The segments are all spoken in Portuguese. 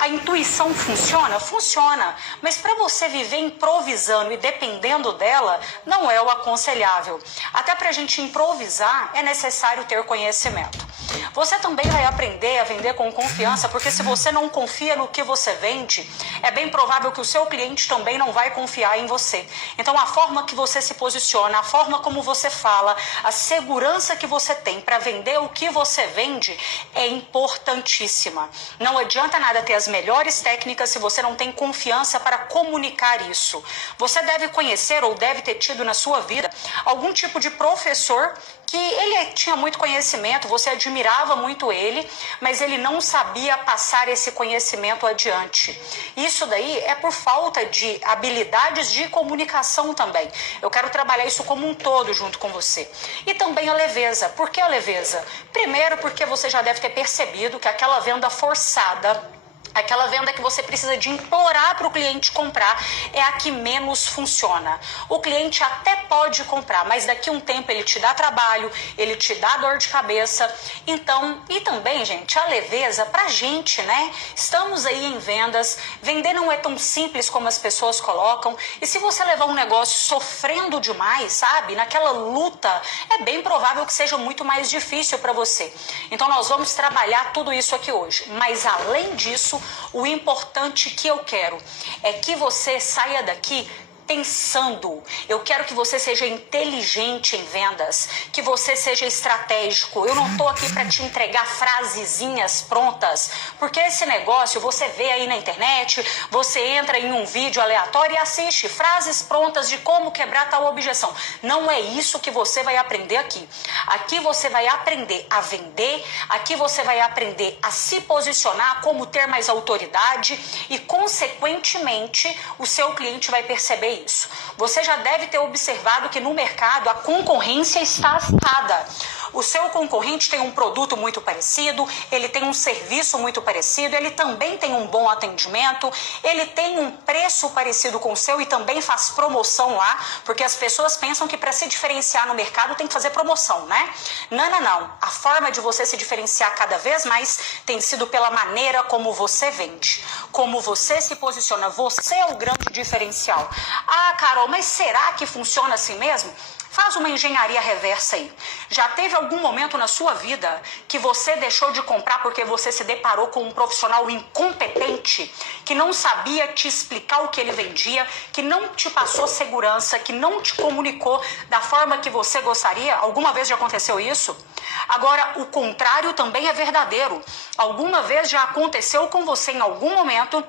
A intuição funciona? Funciona. Mas para você viver improvisando e dependendo dela, não é o aconselhável. Até para a gente improvisar, é necessário ter conhecimento. Você também vai aprender a vender com confiança, porque se você não confia no que você vende, é bem provável que o seu cliente também não vai confiar em você. Então, a forma que você se posiciona, a forma como você fala, a segurança que você tem para vender o que você vende é importantíssima. Não adianta nada ter as melhores técnicas se você não tem confiança para comunicar isso. Você deve conhecer ou deve ter tido na sua vida algum tipo de professor que ele tinha muito conhecimento, você admirava muito ele, mas ele não sabia passar esse conhecimento adiante. Isso daí é por falta de habilidades de comunicação também. Eu quero trabalhar isso como um todo junto com você. E também a leveza. Por que a leveza? Primeiro, porque você já deve ter percebido que aquela venda forçada, aquela venda que você precisa de implorar para o cliente comprar, é a que menos funciona. O cliente até pode comprar, mas daqui a um tempo ele te dá trabalho, ele te dá dor de cabeça. Então, e também, gente, a leveza pra gente, né? Estamos aí em vendas, vender não é tão simples como as pessoas colocam. E se você levar um negócio sofrendo demais, sabe? Naquela luta, é bem provável que seja muito mais difícil para você. Então, nós vamos trabalhar tudo isso aqui hoje. Mas, além disso, o importante que eu quero é que você saia daqui pensando. Eu quero que você seja inteligente em vendas, que você seja estratégico. Eu não tô aqui para te entregar frasezinhas prontas, porque esse negócio você vê aí na internet, você entra em um vídeo aleatório e assiste frases prontas de como quebrar tal objeção. Não é isso que você vai aprender aqui. Aqui você vai aprender a vender, aqui você vai aprender a se posicionar, como ter mais autoridade e, consequentemente, o seu cliente vai perceber isso. Você já deve ter observado que no mercado a concorrência está acirrada. O seu concorrente tem um produto muito parecido, ele tem um serviço muito parecido, ele também tem um bom atendimento, ele tem um preço parecido com o seu e também faz promoção lá, porque as pessoas pensam que para se diferenciar no mercado tem que fazer promoção, né? Não, não, não. A forma de você se diferenciar cada vez mais tem sido pela maneira como você vende, como você se posiciona. Você é o grande diferencial. Ah, Carol, mas será que funciona assim mesmo? Faz uma engenharia reversa aí. Já teve algum momento na sua vida que você deixou de comprar porque você se deparou com um profissional incompetente, que não sabia te explicar o que ele vendia, que não te passou segurança, que não te comunicou da forma que você gostaria? Alguma vez já aconteceu isso? Agora, o contrário também é verdadeiro. Alguma vez já aconteceu com você em algum momento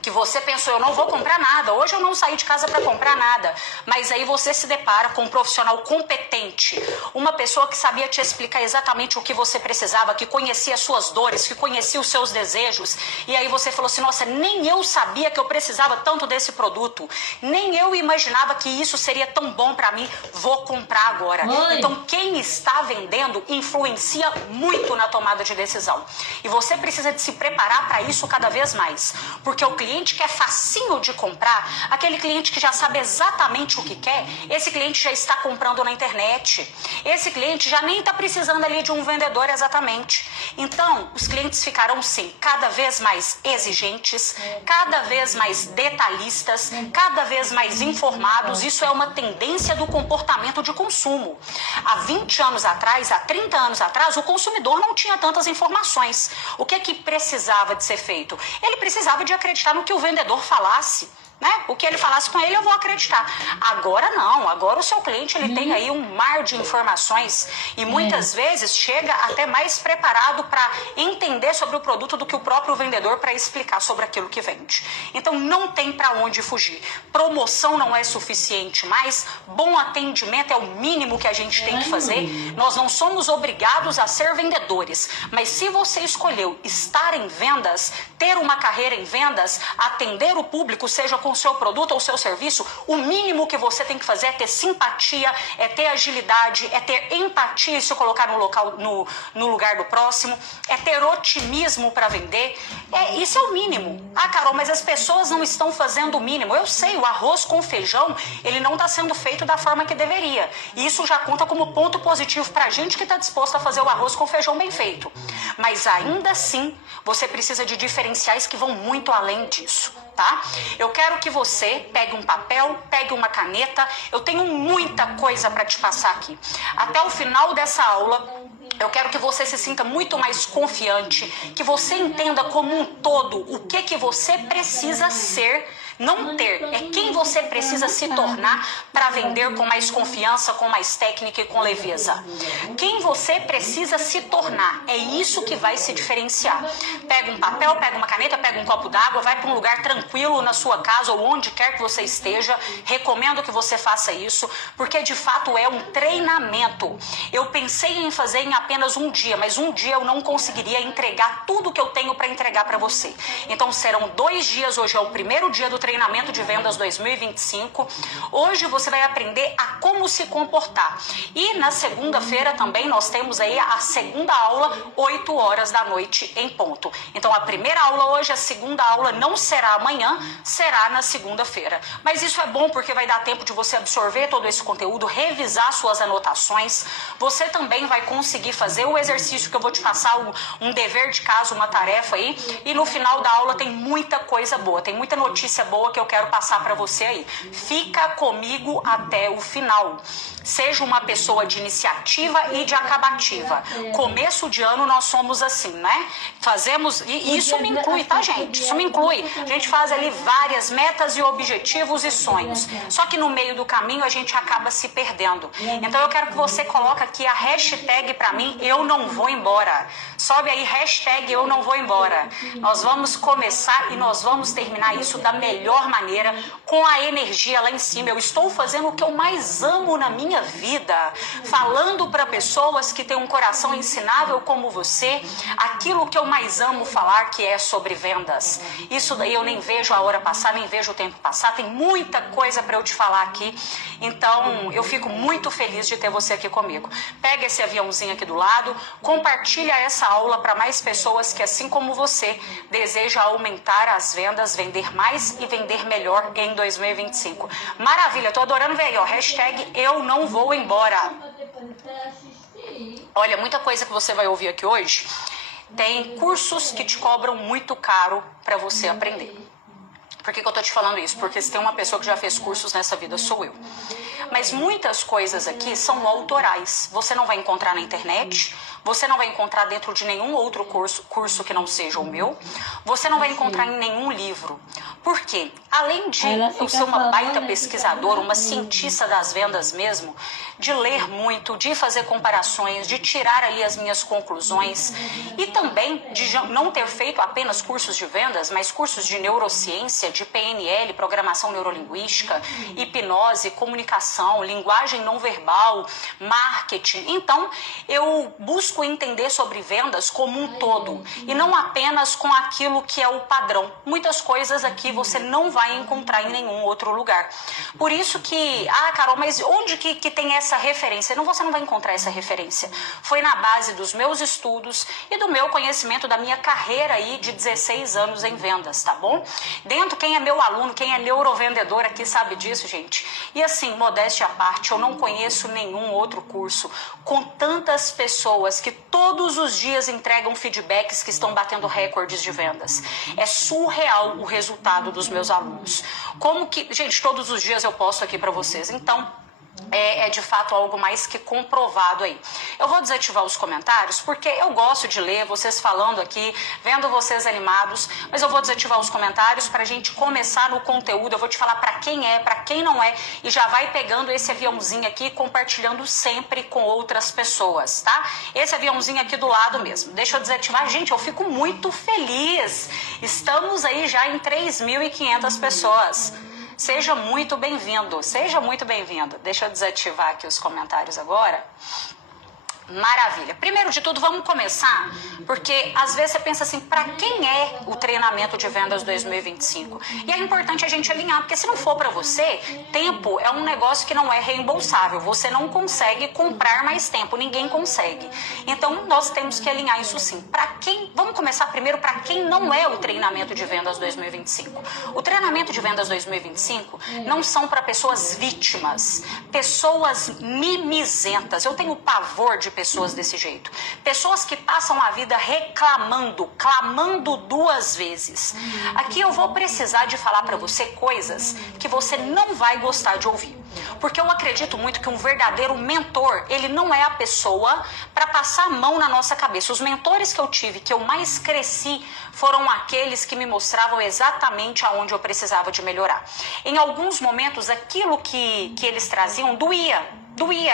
que você pensou, eu não vou comprar nada, hoje eu não saí de casa para comprar nada, mas aí você se depara com um profissional competente, uma pessoa que sabia te explicar exatamente o que você precisava, que conhecia as suas dores, que conhecia os seus desejos, e aí você falou assim, nossa, nem eu sabia que eu precisava tanto desse produto, nem eu imaginava que isso seria tão bom para mim, vou comprar agora. Então quem está vendendo influencia muito na tomada de decisão, e você precisa de se preparar para isso cada vez mais, porque o cliente que é facinho de comprar, aquele cliente que já sabe exatamente o que quer, esse cliente já está comprando na internet. Esse cliente já nem está precisando ali de um vendedor exatamente. Então, os clientes ficarão sim cada vez mais exigentes, cada vez mais detalhistas, cada vez mais informados. Isso é uma tendência do comportamento de consumo. Há 20 anos atrás, há 30 anos atrás, o consumidor não tinha tantas informações. O que é que precisava de ser feito? Ele precisava de acreditar no que o vendedor falasse, né? O que ele falasse com ele, eu vou acreditar. Agora não, agora o seu cliente ele tem aí um mar de informações e muitas vezes chega até mais preparado para entender sobre o produto do que o próprio vendedor para explicar sobre aquilo que vende. Então não tem para onde fugir. Promoção não é suficiente, mas bom atendimento é o mínimo que a gente tem que fazer. Nós não somos obrigados a ser vendedores, mas se você escolheu estar em vendas, ter uma carreira em vendas, atender o público, seja com com o seu produto ou o seu serviço, o mínimo que você tem que fazer é ter simpatia, é ter agilidade, é ter empatia e se colocar no lugar do próximo, é ter otimismo para vender. Isso é o mínimo. Ah, Carol, mas as pessoas não estão fazendo o mínimo. Eu sei, o arroz com feijão, ele não está sendo feito da forma que deveria. E isso já conta como ponto positivo para a gente que está disposto a fazer o arroz com feijão bem feito. Mas ainda assim, você precisa de diferenciais que vão muito além disso, tá? Eu quero que você pegue um papel, pegue uma caneta. Eu tenho muita coisa para te passar aqui. Até o final dessa aula, eu quero que você se sinta muito mais confiante, que você entenda como um todo o que você precisa ser, não ter, é quem você precisa se tornar para vender com mais confiança, com mais técnica e com leveza. Quem você precisa se tornar, é isso que vai se diferenciar. Pega um papel, pega uma caneta, pega um copo d'água, vai para um lugar tranquilo na sua casa ou onde quer que você esteja. Recomendo que você faça isso, porque de fato é um treinamento. Eu pensei em fazer em apenas um dia, mas um dia eu não conseguiria entregar tudo que eu tenho para entregar para você. Então serão 2 dias, hoje é o primeiro dia do treinamento de vendas 2025. Hoje você vai aprender a como se comportar. E na segunda-feira também nós temos aí a segunda aula, 8 horas da noite em ponto. Então a primeira aula hoje, a segunda aula não será amanhã, será na segunda-feira. Mas isso é bom porque vai dar tempo de você absorver todo esse conteúdo, revisar suas anotações. Você também vai conseguir fazer o exercício que eu vou te passar, um dever de casa, uma tarefa aí. E no final da aula tem muita coisa boa, tem muita notícia boa que eu quero passar para você aí. Fica comigo até o final. Seja uma pessoa de iniciativa e de acabativa. Começo de ano nós somos assim, né? Fazemos, e isso me inclui, tá, gente? Isso me inclui. A gente faz ali várias metas e objetivos e sonhos. Só que no meio do caminho a gente acaba se perdendo. Então eu quero que você coloque aqui a hashtag para mim, eu não vou embora. Sobe aí, hashtag eu não vou embora. Nós vamos começar e nós vamos terminar isso da melhor maneira, com a energia lá em cima. Eu estou fazendo o que eu mais amo na minha vida, falando para pessoas que têm um coração ensinável como você, aquilo que eu mais amo falar, que é sobre vendas. Isso daí eu nem vejo a hora passar, nem vejo o tempo passar, tem muita coisa para eu te falar aqui, então eu fico muito feliz de ter você aqui comigo. Pega esse aviãozinho aqui do lado, compartilha essa aula para mais pessoas que, assim como você, desejam aumentar as vendas, vender mais e vender melhor em 2025. Maravilha, tô adorando ver aí, ó, hashtag eu não vou embora. Olha, muita coisa que você vai ouvir aqui hoje. Tem cursos que te cobram muito caro para você aprender. Por que eu tô te falando isso? Porque se tem uma pessoa que já fez cursos nessa vida, sou eu. Mas muitas coisas aqui são autorais. Você não vai encontrar na internet, você não vai encontrar dentro de nenhum outro curso que não seja o meu, você não vai encontrar em nenhum livro. Por quê? Além de eu ser uma baita pesquisadora, uma cientista das vendas mesmo, de ler muito, de fazer comparações, de tirar ali as minhas conclusões e também de não ter feito apenas cursos de vendas, mas cursos de neurociência, de PNL, programação neurolinguística, hipnose, comunicação, linguagem não verbal, marketing. Então, eu busco entender sobre vendas como um todo e não apenas com aquilo que é o padrão. Muitas coisas aqui você não vai encontrar em nenhum outro lugar. Por isso que, Carol, mas onde que tem essa referência? Você não vai encontrar essa referência. Foi na base dos meus estudos e do meu conhecimento da minha carreira aí de 16 anos em vendas, tá bom? Quem é meu aluno, quem é neurovendedor aqui sabe disso, gente. E assim, modéstia à parte, eu não conheço nenhum outro curso com tantas pessoas que todos os dias entregam feedbacks que estão batendo recordes de vendas. É surreal o resultado dos meus alunos. Gente, todos os dias eu posto aqui para vocês. Então, é de fato algo mais que comprovado aí. Eu vou desativar os comentários porque eu gosto de ler vocês falando aqui, vendo vocês animados, mas eu vou desativar os comentários para a gente começar no conteúdo. Eu vou te falar para quem é, para quem não é, e já vai pegando esse aviãozinho aqui e compartilhando sempre com outras pessoas, tá? Esse aviãozinho aqui do lado mesmo. Deixa eu desativar. Gente, eu fico muito feliz. Estamos aí já em 3.500 pessoas. Seja muito bem-vindo, seja muito bem-vindo. Deixa eu desativar aqui os comentários agora. Maravilha. Primeiro de tudo, vamos começar, porque às vezes você pensa assim, para quem é o treinamento de vendas 2025? E é importante a gente alinhar, porque se não for para você, tempo é um negócio que não é reembolsável. Você não consegue comprar mais tempo, ninguém consegue. Então, nós temos que alinhar isso sim. Para quem? Vamos começar primeiro para quem não é o treinamento de vendas 2025. O treinamento de vendas 2025 não são para pessoas vítimas, pessoas mimizentas. Eu tenho pavor de pessoas desse jeito. Pessoas que passam a vida reclamando, clamando 2 vezes. Aqui eu vou precisar de falar para você coisas que você não vai gostar de ouvir. Porque eu acredito muito que um verdadeiro mentor, ele não é a pessoa para passar a mão na nossa cabeça. Os mentores que eu tive, que eu mais cresci, foram aqueles que me mostravam exatamente aonde eu precisava de melhorar. Em alguns momentos, aquilo que eles traziam doía,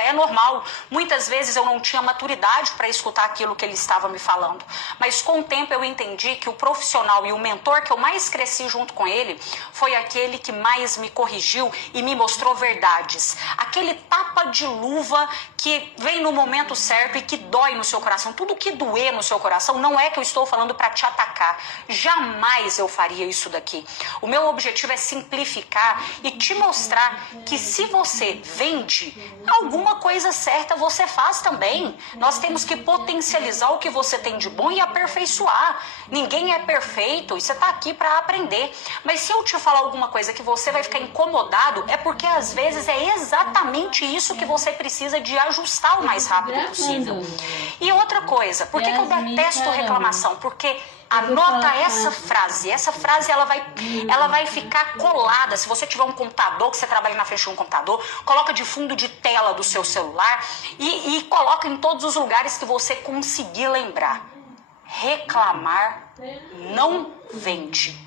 é normal. Muitas vezes eu não tinha maturidade para escutar aquilo que ele estava me falando. Mas com o tempo eu entendi que o profissional e o mentor que eu mais cresci junto com ele foi aquele que mais me corrigiu e me mostrou verdades. Aquele tapa de luva que vem no momento certo e que dói no seu coração. Tudo que doer no seu coração não é que eu estou falando para te atacar. Jamais eu faria isso daqui. O meu objetivo é simplificar e te mostrar que se você vende, alguma coisa certa você faz também. Nós temos que potencializar o que você tem de bom e aperfeiçoar. Ninguém é perfeito e você está aqui para aprender. Mas se eu te falar alguma coisa que você vai ficar incomodado, é porque às vezes é exatamente isso que você precisa de ajustar o mais rápido possível. E outra coisa, por que eu detesto reclamação? Porque anota essa frase ela vai ficar colada. Se você tiver um computador, que você trabalha na frente de um computador, coloca de fundo de tela do seu celular e coloca em todos os lugares que você conseguir lembrar. Reclamar não vende.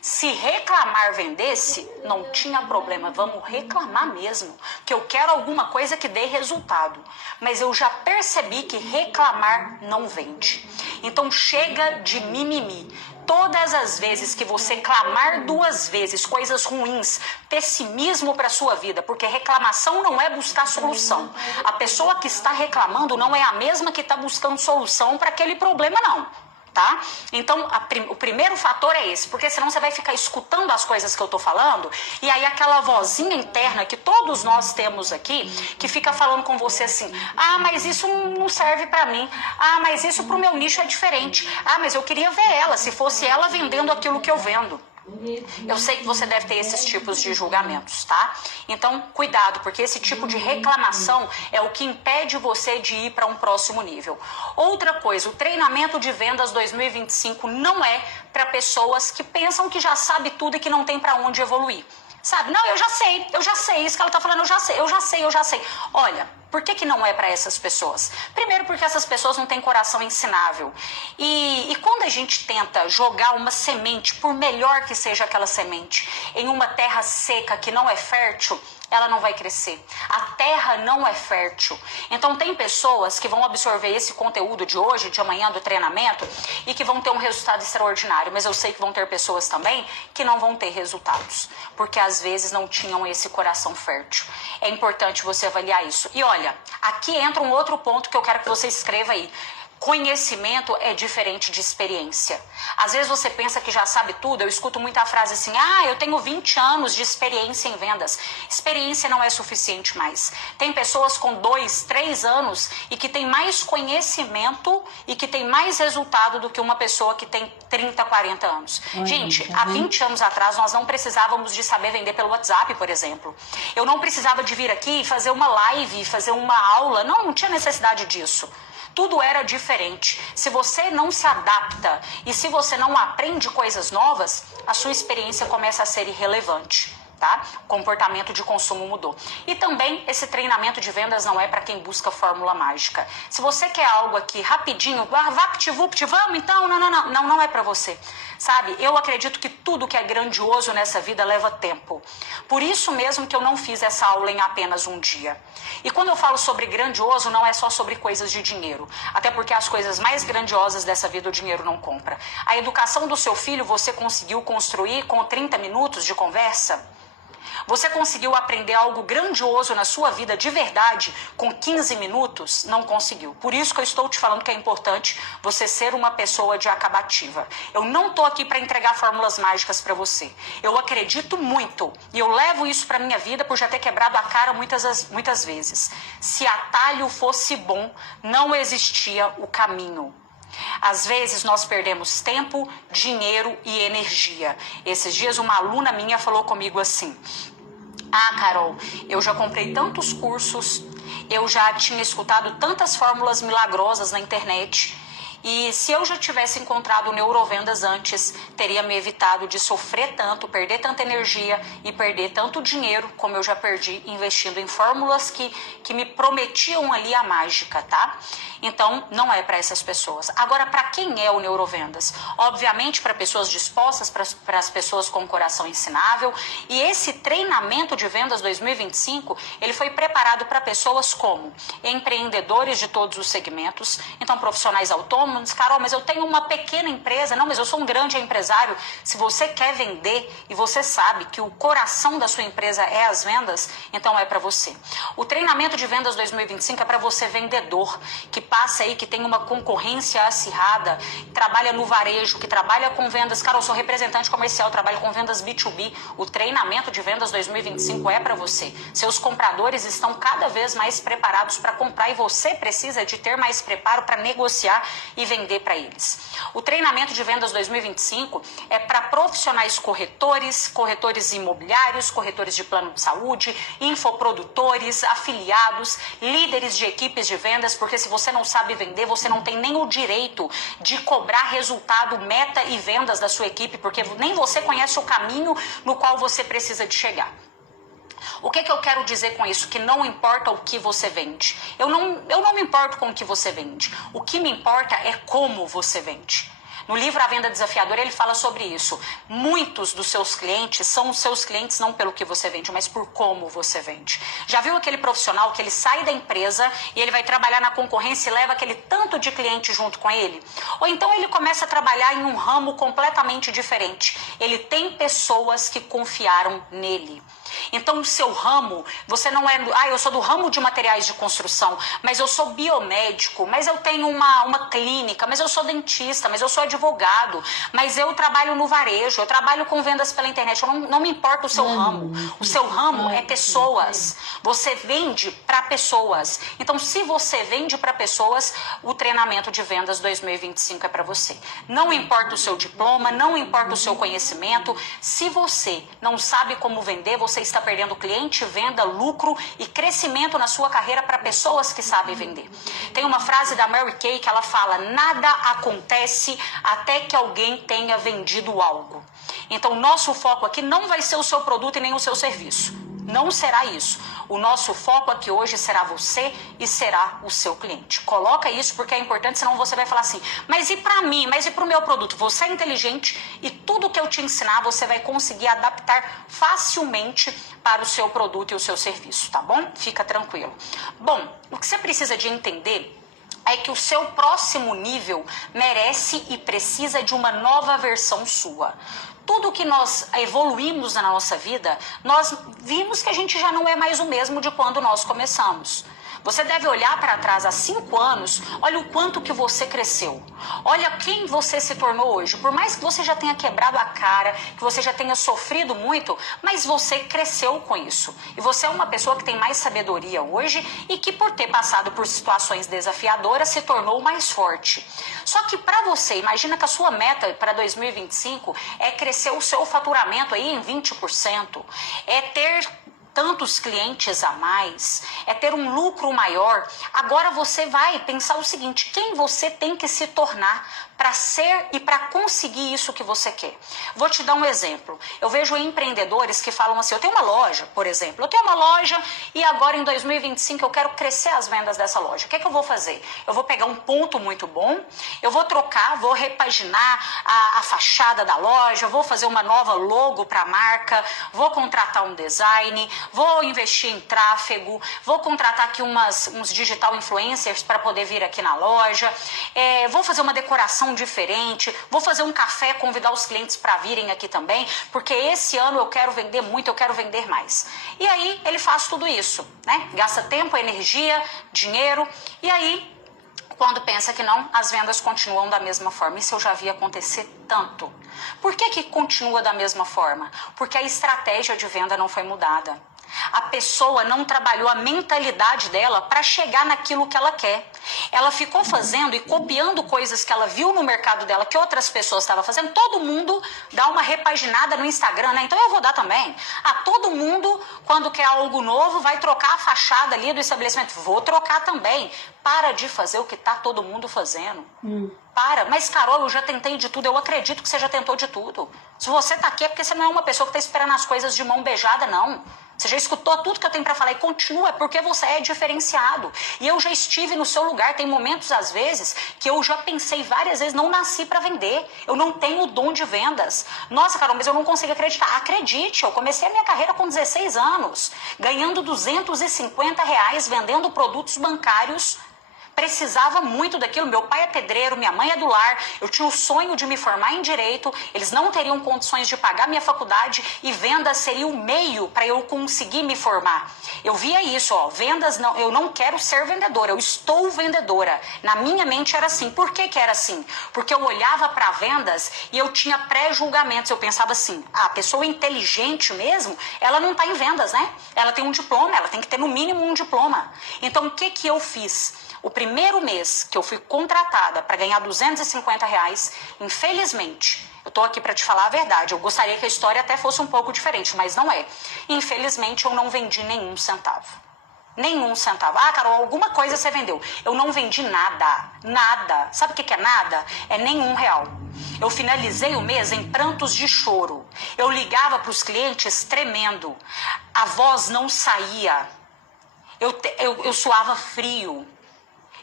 Se reclamar vendesse, não tinha problema, vamos reclamar mesmo, que eu quero alguma coisa que dê resultado. Mas eu já percebi que reclamar não vende. Então chega de mimimi. Todas as vezes que você clamar 2 vezes coisas ruins, pessimismo para sua vida, porque reclamação não é buscar solução. A pessoa que está reclamando não é a mesma que está buscando solução para aquele problema, não. Tá? Então, o primeiro fator é esse, porque senão você vai ficar escutando as coisas que eu tô falando, e aí aquela vozinha interna que todos nós temos aqui, que fica falando com você assim, ah, mas isso não serve pra mim, ah, mas isso pro meu nicho é diferente, ah, mas eu queria ver ela, se fosse ela vendendo aquilo que eu vendo. Eu sei que você deve ter esses tipos de julgamentos, tá? Então, cuidado, porque esse tipo de reclamação é o que impede você de ir para um próximo nível. Outra coisa, o treinamento de vendas 2025 não é para pessoas que pensam que já sabe tudo e que não tem para onde evoluir. Sabe? Não, eu já sei, isso que ela tá falando, eu já sei. Olha, por que não é para essas pessoas? Primeiro, porque essas pessoas não têm coração ensinável. E quando a gente tenta jogar uma semente, por melhor que seja aquela semente, em uma terra seca que não é fértil, ela não vai crescer. A terra não é fértil. Então tem pessoas que vão absorver esse conteúdo de hoje, de amanhã, do treinamento, e que vão ter um resultado extraordinário. Mas eu sei que vão ter pessoas também que não vão ter resultados, porque às vezes não tinham esse coração fértil. É importante você avaliar isso. E olha, aqui entra um outro ponto que eu quero que você escreva aí. Conhecimento é diferente de experiência. Às vezes você pensa que já sabe tudo. Eu escuto muita frase assim, ah, eu tenho 20 anos de experiência em vendas. Experiência não é suficiente mais. Tem pessoas com 2, 3 anos e que tem mais conhecimento e que tem mais resultado do que uma pessoa que tem 30, 40 anos. Gente, há 20 anos atrás nós não precisávamos de saber vender pelo WhatsApp, por exemplo. Eu não precisava de vir aqui e fazer uma live, fazer uma aula. Não tinha necessidade disso. Tudo era diferente. Se você não se adapta e se você não aprende coisas novas, a sua experiência começa a ser irrelevante, tá? O comportamento de consumo mudou. E também esse treinamento de vendas não é para quem busca fórmula mágica. Se você quer algo aqui rapidinho, vapt-vupt, vamos então, não é para você. Sabe, eu acredito que tudo que é grandioso nessa vida leva tempo. Por isso mesmo que eu não fiz essa aula em apenas um dia. E quando eu falo sobre grandioso, não é só sobre coisas de dinheiro. Até porque as coisas mais grandiosas dessa vida o dinheiro não compra. A educação do seu filho você conseguiu construir com 30 minutos de conversa? Você conseguiu aprender algo grandioso na sua vida de verdade com 15 minutos? Não conseguiu. Por isso que eu estou te falando que é importante você ser uma pessoa de acabativa. Eu não estou aqui para entregar fórmulas mágicas para você. Eu acredito muito e eu levo isso para minha vida por já ter quebrado a cara muitas vezes. Se atalho fosse bom, não existia o caminho. Às vezes nós perdemos tempo, dinheiro e energia. Esses dias uma aluna minha falou comigo assim: ah, Carol, eu já comprei tantos cursos, eu já tinha escutado tantas fórmulas milagrosas na internet, e se eu já tivesse encontrado neurovendas antes, teria me evitado de sofrer tanto, perder tanta energia e perder tanto dinheiro como eu já perdi investindo em fórmulas que me prometiam ali a mágica, tá? Então, não é para essas pessoas. Agora, para quem é o neurovendas? Obviamente, para pessoas dispostas, para as pessoas com coração ensinável. E esse treinamento de vendas 2025, ele foi preparado para pessoas como empreendedores de todos os segmentos, então profissionais autônomos. Carol, mas eu tenho uma pequena empresa. Não, mas eu sou um grande empresário. Se você quer vender e você sabe que o coração da sua empresa é as vendas, então é para você. O treinamento de vendas 2025 é para você vendedor, que passa aí, que tem uma concorrência acirrada, trabalha no varejo, que trabalha com vendas. Carol, eu sou representante comercial, trabalho com vendas B2B. O treinamento de vendas 2025 é para você. Seus compradores estão cada vez mais preparados para comprar e você precisa de ter mais preparo para negociar e vender para eles. O treinamento de vendas 2025 é para profissionais corretores, corretores imobiliários, corretores de plano de saúde, infoprodutores, afiliados, líderes de equipes de vendas, porque se você não sabe vender, você não tem nem o direito de cobrar resultado, meta e vendas da sua equipe, porque nem você conhece o caminho no qual você precisa de chegar. O que eu quero dizer com isso? Que não importa o que você vende. Eu não me importo com o que você vende. O que me importa é como você vende. No livro A Venda Desafiadora, ele fala sobre isso. Muitos dos seus clientes são os seus clientes não pelo que você vende, mas por como você vende. Já viu aquele profissional que ele sai da empresa e ele vai trabalhar na concorrência e leva aquele tanto de cliente junto com ele? Ou então ele começa a trabalhar em um ramo completamente diferente. Ele tem pessoas que confiaram nele. Então, o seu ramo, você não é... Ah, eu sou do ramo de materiais de construção, mas eu sou biomédico, mas eu tenho uma clínica, mas eu sou dentista, mas eu sou advogado, mas eu trabalho no varejo, eu trabalho com vendas pela internet. Eu não me importa o seu ramo. O seu ramo é pessoas. Você vende para pessoas. Então, se você vende para pessoas, o treinamento de vendas 2025 é para você. Não importa o seu diploma, não importa o seu conhecimento. Se você não sabe como vender, você está perdendo cliente, venda, lucro e crescimento na sua carreira para pessoas que sabem vender. Tem uma frase da Mary Kay que ela fala: nada acontece até que alguém tenha vendido algo. Então, nosso foco aqui não vai ser o seu produto e nem o seu serviço. Não será isso. O nosso foco aqui hoje será você e será o seu cliente. Coloca isso porque é importante, senão você vai falar assim: mas e para mim? Mas e para o meu produto? Você é inteligente e tudo que eu te ensinar você vai conseguir adaptar facilmente para o seu produto e o seu serviço, tá bom? Fica tranquilo. Bom, o que você precisa de entender é que o seu próximo nível merece e precisa de uma nova versão sua. Tudo que nós evoluímos na nossa vida, nós vimos que a gente já não é mais o mesmo de quando nós começamos. Você deve olhar para trás há 5 anos, olha o quanto que você cresceu. Olha quem você se tornou hoje. Por mais que você já tenha quebrado a cara, que você já tenha sofrido muito, mas você cresceu com isso. E você é uma pessoa que tem mais sabedoria hoje e que por ter passado por situações desafiadoras se tornou mais forte. Só que para você, imagina que a sua meta para 2025 é crescer o seu faturamento aí em 20%. É ter tantos clientes a mais, é ter um lucro maior. Agora você vai pensar o seguinte: quem você tem que se tornar para ser e para conseguir isso que você quer. Vou te dar um exemplo. Eu vejo empreendedores que falam assim: eu tenho uma loja, por exemplo, eu tenho uma loja e agora em 2025 eu quero crescer as vendas dessa loja. O que é que eu vou fazer? Eu vou pegar um ponto muito bom, eu vou trocar, vou repaginar a fachada da loja, vou fazer uma nova logo para a marca, vou contratar um design, vou investir em tráfego, vou contratar aqui uns digital influencers para poder vir aqui na loja, vou fazer uma decoração apresentação diferente, vou fazer um café, convidar os clientes para virem aqui também, porque esse ano eu quero vender muito, eu quero vender mais. E aí ele faz tudo isso, né? Gasta tempo, energia, dinheiro, e aí quando pensa que não, as vendas continuam da mesma forma. Isso eu já vi acontecer tanto. Por que que continua da mesma forma? Porque a estratégia de venda não foi mudada. A pessoa não trabalhou a mentalidade dela para chegar naquilo que ela quer. Ela ficou fazendo e copiando coisas que ela viu no mercado dela, que outras pessoas estavam fazendo. Todo mundo dá uma repaginada no Instagram, né? Então eu vou dar também. Todo mundo, quando quer algo novo, vai trocar a fachada ali do estabelecimento. Vou trocar também. Para de fazer o que está todo mundo fazendo. Para. Mas, Carol, eu já tentei de tudo. Eu acredito que você já tentou de tudo. Se você está aqui é porque você não é uma pessoa que está esperando as coisas de mão beijada, não. Você já escutou tudo que eu tenho para falar e continua, porque você é diferenciado. E eu já estive no seu lugar. Tem momentos, às vezes, que eu já pensei várias vezes, não nasci para vender. Eu não tenho o dom de vendas. Nossa, Carol, mas eu não consigo acreditar. Acredite, eu comecei a minha carreira com 16 anos, ganhando R$250, vendendo produtos bancários. Precisava muito daquilo. Meu pai é pedreiro, minha mãe é do lar. Eu tinha o sonho de me formar em direito. Eles não teriam condições de pagar minha faculdade e vendas seria o meio para eu conseguir me formar. Eu via isso, ó, vendas não, eu não quero ser vendedora, eu estou vendedora. Na minha mente era assim. Por que que era assim? Porque eu olhava para vendas e eu tinha pré-julgamentos. Eu pensava assim, a pessoa inteligente mesmo, ela não está em vendas, né? Ela tem um diploma, ela tem que ter no mínimo um diploma. Então o que que eu fiz? O primeiro mês que eu fui contratada para ganhar R$250, infelizmente, eu tô aqui para te falar a verdade, eu gostaria que a história até fosse um pouco diferente, mas não é. Infelizmente, eu não vendi nenhum centavo. Nenhum centavo. Ah, Carol, alguma coisa você vendeu. Eu não vendi nada. Nada. Sabe o que é nada? É nenhum real. Eu finalizei o mês em prantos de choro. Eu ligava para os clientes tremendo. A voz não saía. Eu suava frio.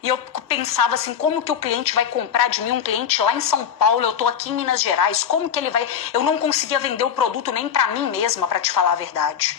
E eu pensava assim, como que o cliente vai comprar de mim, um cliente lá em São Paulo, eu tô aqui em Minas Gerais, como que ele vai... Eu não conseguia vender o produto nem para mim mesma, para te falar a verdade.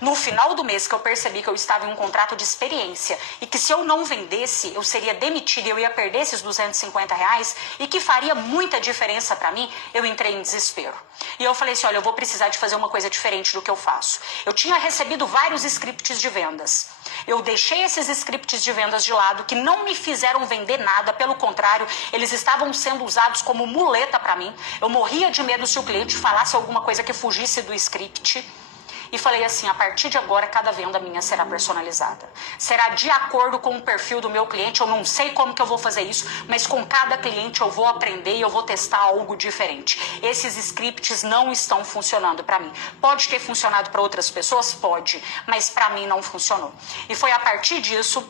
No final do mês que eu percebi que eu estava em um contrato de experiência e que se eu não vendesse, eu seria demitida e eu ia perder esses R$250 e que faria muita diferença para mim, eu entrei em desespero. E eu falei assim, olha, eu vou precisar de fazer uma coisa diferente do que eu faço. Eu tinha recebido vários scripts de vendas. Eu deixei esses scripts de vendas de lado, que não me fizeram vender nada, pelo contrário, eles estavam sendo usados como muleta para mim. Eu morria de medo se o cliente falasse alguma coisa que fugisse do script. E falei assim, a partir de agora, cada venda minha será personalizada. Será de acordo com o perfil do meu cliente, eu não sei como que eu vou fazer isso, mas com cada cliente eu vou aprender e eu vou testar algo diferente. Esses scripts não estão funcionando para mim. Pode ter funcionado para outras pessoas? Pode, mas para mim não funcionou. E foi a partir disso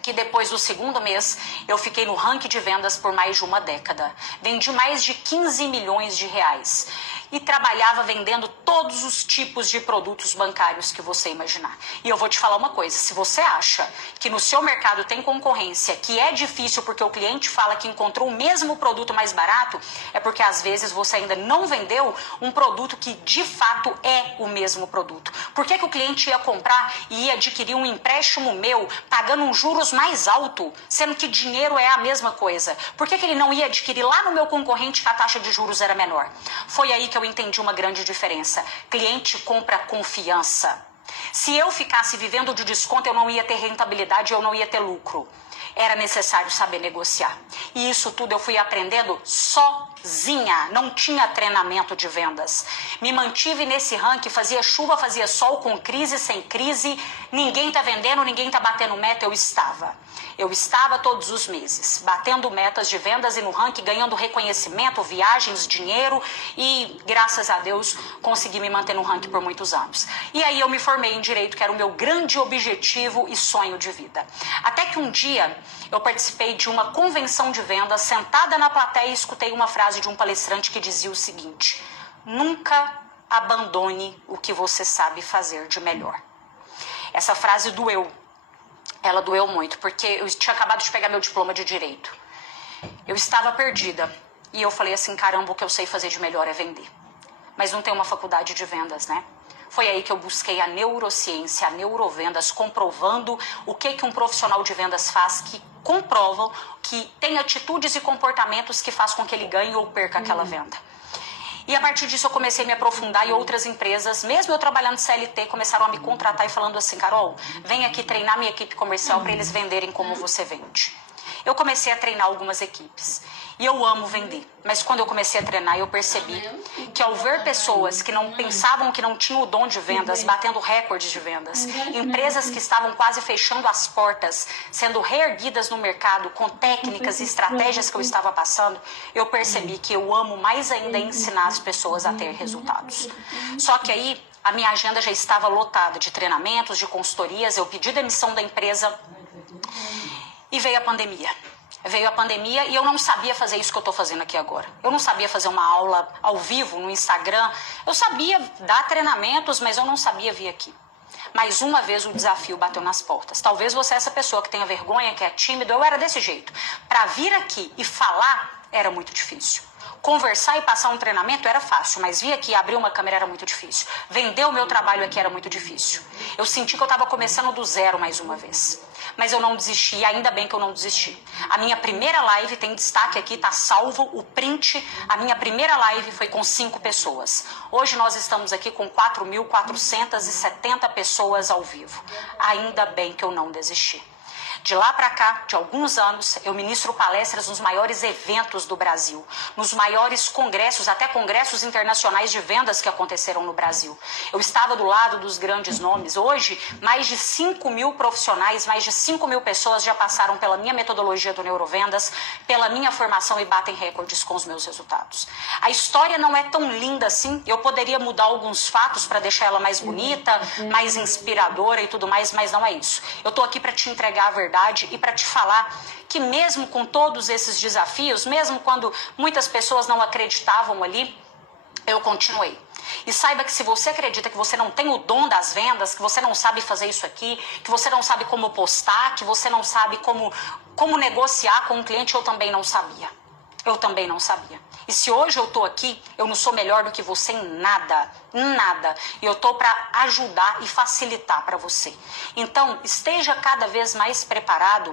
que depois do segundo mês eu fiquei no ranking de vendas por mais de uma década. Vendi mais de 15 milhões de reais. E trabalhava vendendo todos os tipos de produtos bancários que você imaginar. E eu vou te falar uma coisa, se você acha que no seu mercado tem concorrência, que é difícil porque o cliente fala que encontrou o mesmo produto mais barato, é porque às vezes você ainda não vendeu um produto que de fato é o mesmo produto. Por que que o cliente ia comprar e ia adquirir um empréstimo meu pagando um juros mais alto, sendo que dinheiro é a mesma coisa? Por que que ele não ia adquirir lá no meu concorrente que a taxa de juros era menor? Foi aí que eu entendi uma grande diferença. Cliente compra confiança. Se eu ficasse vivendo de desconto, eu não ia ter rentabilidade, eu não ia ter lucro. Era necessário saber negociar. E isso tudo eu fui aprendendo sozinha. Não tinha treinamento de vendas. Me mantive nesse ranking, fazia chuva, fazia sol, com crise, sem crise. Ninguém tá vendendo, ninguém tá batendo meta, eu estava. Eu estava todos os meses, batendo metas de vendas e no ranking, ganhando reconhecimento, viagens, dinheiro e, graças a Deus, consegui me manter no ranking por muitos anos. E aí eu me formei em Direito, que era o meu grande objetivo e sonho de vida. Até que um dia eu participei de uma convenção de vendas, sentada na plateia, e escutei uma frase de um palestrante que dizia o seguinte: nunca abandone o que você sabe fazer de melhor. Essa frase doeu. Ela doeu muito, porque eu tinha acabado de pegar meu diploma de Direito. Eu estava perdida. E eu falei assim, caramba, o que eu sei fazer de melhor é vender. Mas não tem uma faculdade de vendas, né? Foi aí que eu busquei a neurociência, a neurovendas, comprovando o que um profissional de vendas faz, que comprovam que tem atitudes e comportamentos que fazem com que ele ganhe ou perca aquela venda. E a partir disso eu comecei a me aprofundar e outras empresas, mesmo eu trabalhando CLT, começaram a me contratar e falando assim, Carol, vem aqui treinar minha equipe comercial para eles venderem como você vende. Eu comecei a treinar algumas equipes e eu amo vender, mas quando eu comecei a treinar eu percebi que ao ver pessoas que não pensavam que não tinham o dom de vendas, batendo recordes de vendas, empresas que estavam quase fechando as portas, sendo reerguidas no mercado com técnicas e estratégias que eu estava passando, eu percebi que eu amo mais ainda ensinar as pessoas a ter resultados. Só que aí a minha agenda já estava lotada de treinamentos, de consultorias, eu pedi demissão da empresa e veio a pandemia. Veio a pandemia e eu não sabia fazer isso que eu estou fazendo aqui agora. Eu não sabia fazer uma aula ao vivo no Instagram. Eu sabia dar treinamentos, mas eu não sabia vir aqui. Mais uma vez o desafio bateu nas portas. Talvez você é essa pessoa que tenha vergonha, que é tímido. Eu era desse jeito. Para vir aqui e falar era muito difícil. Conversar e passar um treinamento era fácil, mas vir aqui e abrir uma câmera era muito difícil. Vender o meu trabalho aqui era muito difícil. Eu senti que eu estava começando do zero mais uma vez. Mas eu não desisti, e ainda bem que eu não desisti. A minha primeira live tem destaque aqui, tá salvo o print. A minha primeira live foi com 5 pessoas. Hoje nós estamos aqui com 4.470 pessoas ao vivo. Ainda bem que eu não desisti. De lá para cá, de alguns anos, eu ministro palestras nos maiores eventos do Brasil, nos maiores congressos, até congressos internacionais de vendas que aconteceram no Brasil. Eu estava do lado dos grandes nomes. Hoje, mais de 5.000 profissionais, mais de 5.000 pessoas já passaram pela minha metodologia do Neurovendas, pela minha formação e batem recordes com os meus resultados. A história não é tão linda assim. Eu poderia mudar alguns fatos para deixar ela mais bonita, mais inspiradora e tudo mais, mas não é isso. Eu estou aqui para te entregar a verdade e para te falar que mesmo com todos esses desafios, mesmo quando muitas pessoas não acreditavam ali, eu continuei. E saiba que se você acredita que você não tem o dom das vendas, que você não sabe fazer isso aqui, que você não sabe como postar, que você não sabe como negociar com um cliente, eu também não sabia. Eu também não sabia. E se hoje eu tô aqui, eu não sou melhor do que você em nada, nada. E eu tô para ajudar e facilitar para você. Então, esteja cada vez mais preparado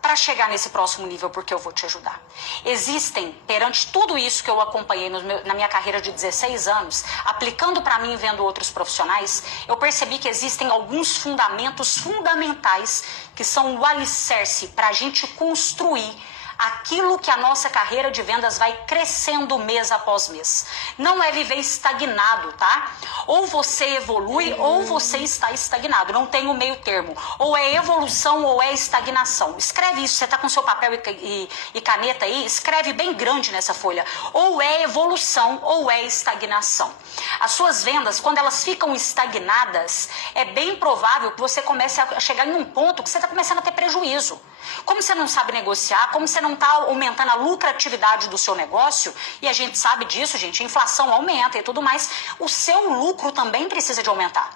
para chegar nesse próximo nível, porque eu vou te ajudar. Existem, perante tudo isso que eu acompanhei na minha carreira de 16 anos, aplicando para mim e vendo outros profissionais, eu percebi que existem alguns fundamentos fundamentais que são o alicerce para a gente construir aquilo que a nossa carreira de vendas vai crescendo mês após mês. Não é viver estagnado, tá? Ou você evolui ou você está estagnado. Não tem o meio termo. Ou é evolução ou é estagnação. Escreve isso. Você está com seu papel e caneta aí? Escreve bem grande nessa folha. Ou é evolução ou é estagnação. As suas vendas, quando elas ficam estagnadas, é bem provável que você comece a chegar em um ponto que você está começando a ter prejuízo. Como você não sabe negociar, como você não está aumentando a lucratividade do seu negócio, e a gente sabe disso, gente, a inflação aumenta e tudo mais, o seu lucro também precisa de aumentar.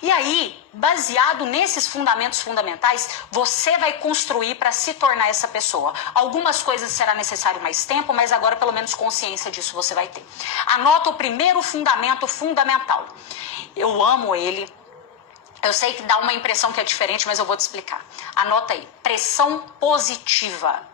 E aí, baseado nesses fundamentos fundamentais, você vai construir para se tornar essa pessoa. Algumas coisas será necessário mais tempo, mas agora pelo menos consciência disso você vai ter. Anota o primeiro fundamento fundamental. Eu amo ele. Eu sei que dá uma impressão que é diferente, mas eu vou te explicar. Anota aí, pressão positiva.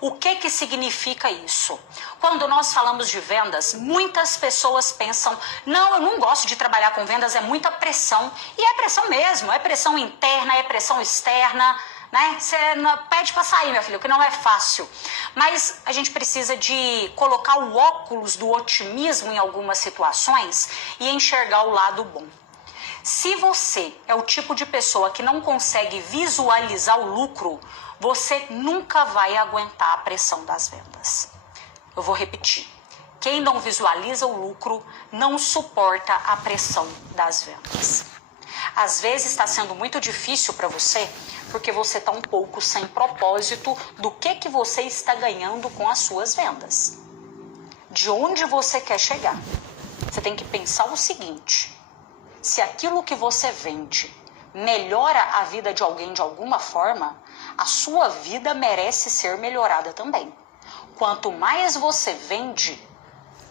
O que significa isso? Quando nós falamos de vendas, muitas pessoas pensam, não, eu não gosto de trabalhar com vendas, é muita pressão. E é pressão mesmo, é pressão interna, é pressão externa, né? Você não pede para sair, meu filho, que não é fácil. Mas a gente precisa de colocar o óculos do otimismo em algumas situações e enxergar o lado bom. Se você é o tipo de pessoa que não consegue visualizar o lucro, você nunca vai aguentar a pressão das vendas. Eu vou repetir. Quem não visualiza o lucro não suporta a pressão das vendas. Às vezes está sendo muito difícil para você porque você está um pouco sem propósito do que você está ganhando com as suas vendas. De onde você quer chegar? Você tem que pensar o seguinte: se aquilo que você vende melhora a vida de alguém de alguma forma, a sua vida merece ser melhorada também. Quanto mais você vende,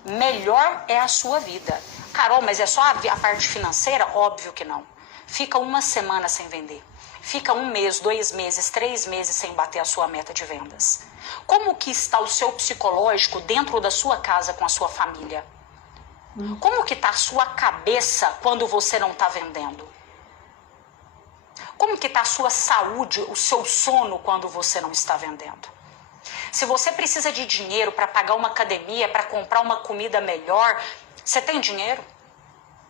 melhor é a sua vida. Carol, mas é só a parte financeira? Óbvio que não. Fica uma semana sem vender. fica 1 mês, 2 meses, 3 meses sem bater a sua meta de vendas? Como que está o seu psicológico dentro da sua casa com a sua família? Como que está a sua cabeça quando você não está vendendo? Como que está a sua saúde, o seu sono quando você não está vendendo? Se você precisa de dinheiro para pagar uma academia, para comprar uma comida melhor, você tem dinheiro?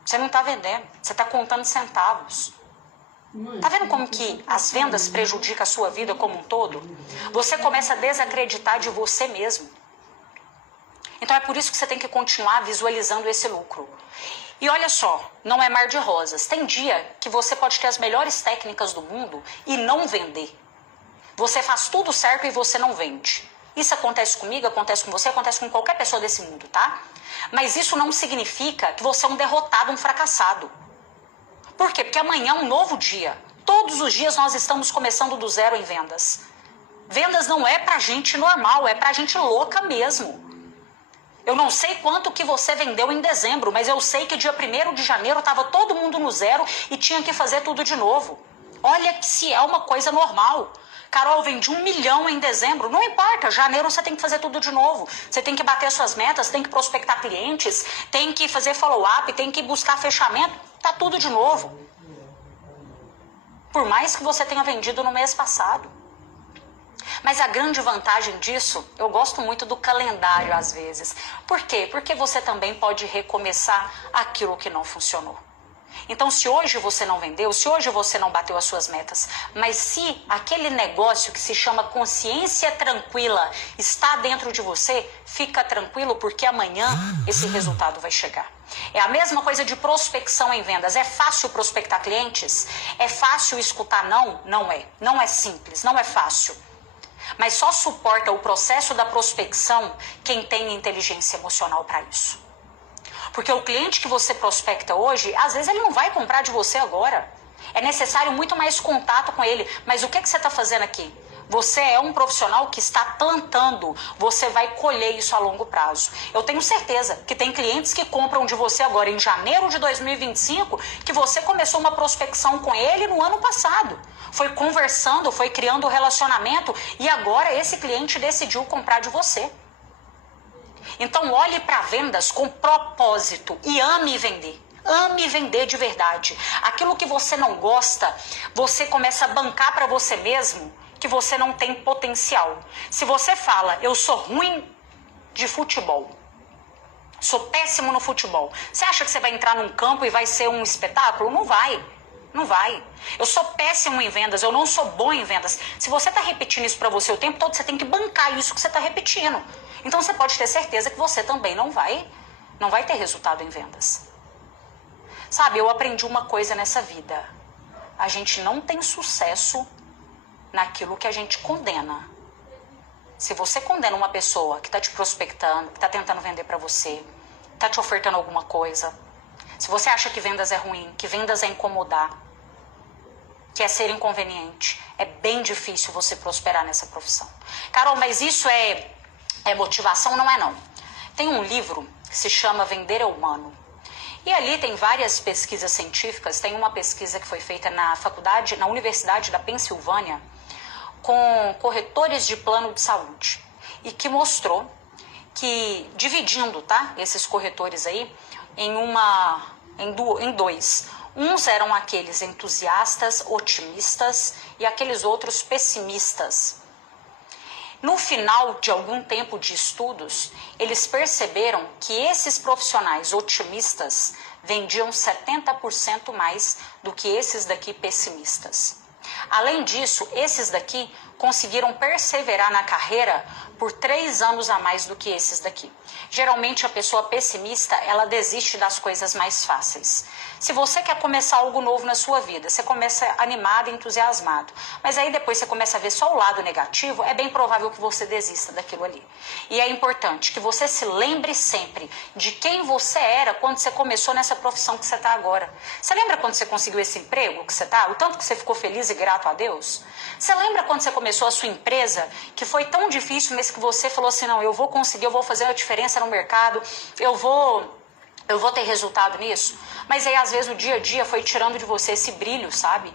Você não está vendendo, você está contando centavos. Tá vendo como que as vendas prejudicam a sua vida como um todo? Você começa a desacreditar de você mesmo. Então é por isso que você tem que continuar visualizando esse lucro. E olha só, não é mar de rosas. Tem dia que você pode ter as melhores técnicas do mundo e não vender. Você faz tudo certo e você não vende. Isso acontece comigo, acontece com você, acontece com qualquer pessoa desse mundo, tá? Mas isso não significa que você é um derrotado, um fracassado. Por quê? Porque amanhã é um novo dia. Todos os dias nós estamos começando do zero em vendas. Vendas não é pra gente normal, é pra gente louca mesmo. Eu não sei quanto que você vendeu em dezembro, mas eu sei que dia 1º de janeiro estava todo mundo no zero e tinha que fazer tudo de novo. Olha que se é uma coisa normal. Carol, vendi 1 milhão em dezembro. Não importa, janeiro você tem que fazer tudo de novo. Você tem que bater suas metas, tem que prospectar clientes, tem que fazer follow-up, tem que buscar fechamento. Tá tudo de novo. Por mais que você tenha vendido no mês passado. Mas a grande vantagem disso, eu gosto muito do calendário às vezes. Por quê? Porque você também pode recomeçar aquilo que não funcionou. Então, se hoje você não vendeu, se hoje você não bateu as suas metas, mas se aquele negócio que se chama consciência tranquila está dentro de você, fica tranquilo porque amanhã esse resultado vai chegar. É a mesma coisa de prospecção em vendas. É fácil prospectar clientes? É fácil escutar não? Não é. Não é simples, não é fácil. Mas só suporta o processo da prospecção quem tem inteligência emocional para isso. Porque o cliente que você prospecta hoje, às vezes ele não vai comprar de você agora. É necessário muito mais contato com ele. Mas o que você está fazendo aqui? Você é um profissional que está plantando. Você vai colher isso a longo prazo. Eu tenho certeza que tem clientes que compram de você agora em janeiro de 2025, que você começou uma prospecção com ele no ano passado. Foi conversando, foi criando um relacionamento e agora esse cliente decidiu comprar de você. Então olhe para vendas com propósito e ame vender. Ame vender de verdade. Aquilo que você não gosta, você começa a bancar para você mesmo que você não tem potencial. Se você fala, eu sou ruim de futebol, sou péssimo no futebol, você acha que você vai entrar num campo e vai ser um espetáculo? Não vai. Não vai. Eu sou péssimo em vendas, eu não sou bom em vendas. Se você está repetindo isso para você o tempo todo, você tem que bancar isso que você está repetindo. Então você pode ter certeza que você também não vai ter resultado em vendas. Sabe, eu aprendi uma coisa nessa vida. A gente não tem sucesso naquilo que a gente condena. Se você condena uma pessoa que está te prospectando, que está tentando vender para você, está te ofertando alguma coisa, se você acha que vendas é ruim, que vendas é incomodar, que é ser inconveniente, é bem difícil você prosperar nessa profissão. Carol, mas isso é motivação? Não é não. Tem um livro que se chama Vender é Humano. E ali tem várias pesquisas científicas. Tem uma pesquisa que foi feita na Universidade da Pensilvânia com corretores de plano de saúde e que mostrou que, dividindo, tá, esses corretores aí em dois. Uns eram aqueles entusiastas, otimistas e aqueles outros pessimistas. No final de algum tempo de estudos, eles perceberam que esses profissionais otimistas vendiam 70% mais do que esses daqui pessimistas. Além disso, esses daqui conseguiram perseverar na carreira por 3 anos a mais do que esses daqui. Geralmente a pessoa pessimista, ela desiste das coisas mais fáceis. Se você quer começar algo novo na sua vida, você começa animado, entusiasmado, mas aí depois você começa a ver só o lado negativo, é bem provável que você desista daquilo ali. E é importante que você se lembre sempre de quem você era quando você começou nessa profissão que você está agora. Você lembra quando você conseguiu esse emprego que você está? O tanto que você ficou feliz e grato a Deus? Você lembra quando você começou a sua empresa, que foi tão difícil, mas que você falou assim, não, eu vou conseguir, eu vou fazer a diferença no mercado, eu vou ter resultado nisso? Mas aí às vezes o dia a dia foi tirando de você esse brilho, sabe?